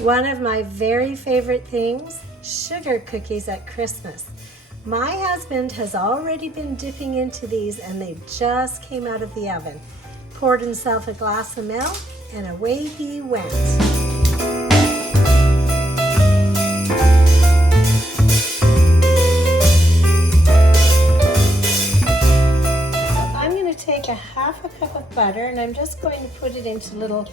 One of my very favorite things, sugar cookies at Christmas. My husband has already been dipping into these and they just came out of the oven. Poured himself a glass of milk and away he went. I'm going to take a half a cup of butter and I'm just going to put it into little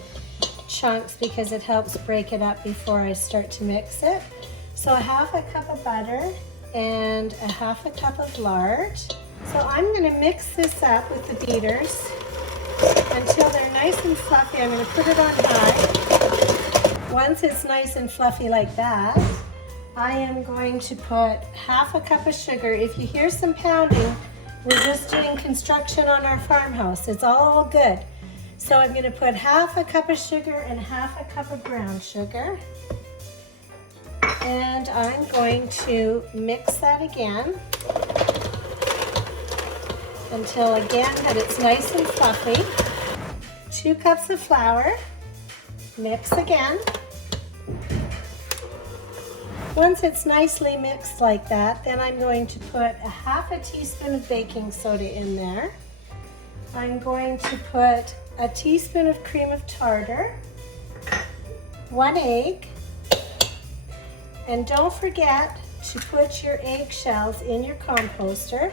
chunks because it helps break it up before I start to mix it. So a half a cup of butter and a half a cup of lard. So I'm going to mix this up with the beaters until they're nice and fluffy. I'm going to put it on high. Once it's nice and fluffy like that, I am going to put half a cup of sugar. If you hear some pounding, we're just doing construction on our farmhouse. It's all good. So I'm going to put half a cup of sugar and half a cup of brown sugar. And I'm going to mix that again until again that it's nice and fluffy. 2 cups of flour. Mix again. Once it's nicely mixed like that, then I'm going to put a half a teaspoon of baking soda in there. I'm going to put a teaspoon of cream of tartar, 1 egg, and don't forget to put your eggshells in your composter.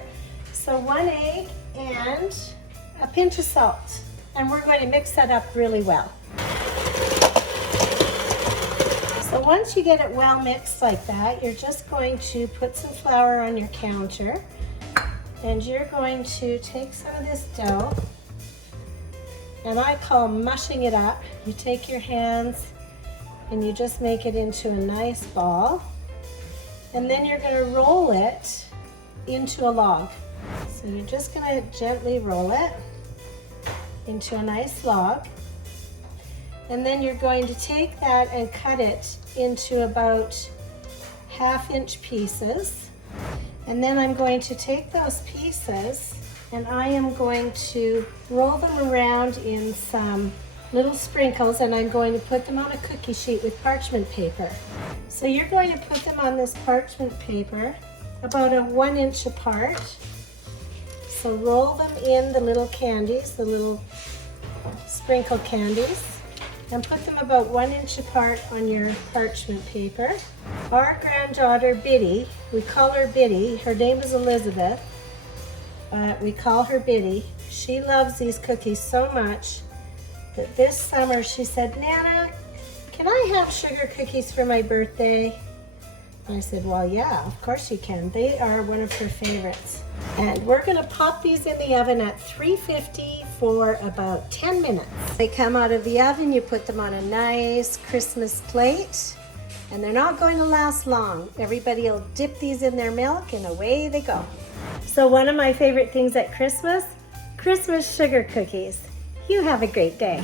So 1 egg and a pinch of salt. And we're going to mix that up really well. So once you get it well mixed like that, you're just going to put some flour on your counter and you're going to take some of this dough, and I call mushing it up. You take your hands and you just make it into a nice ball, and then you're going to roll it into a log. So you're just going to gently roll it into a nice log, and then you're going to take that and cut it into about 1/2-inch pieces, and then I'm going to take those pieces and I am going to roll them around in some little sprinkles, and I'm going to put them on a cookie sheet with parchment paper. So you're going to put them on this parchment paper about a 1 inch apart. So roll them in the little candies, the little sprinkle candies, and put them about 1 inch apart on your parchment paper. Our granddaughter Biddy, we call her Biddy, her name is Elizabeth, but we call her Biddy. She loves these cookies so much that this summer she said, "Nana, can I have sugar cookies for my birthday?" I said, "Well, yeah, of course you can." They are one of her favorites. And we're gonna pop these in the oven at 350 for about 10 minutes. They come out of the oven, you put them on a nice Christmas plate, and they're not going to last long. Everybody will dip these in their milk and away they go. So one of my favorite things at Christmas sugar cookies. You have a great day.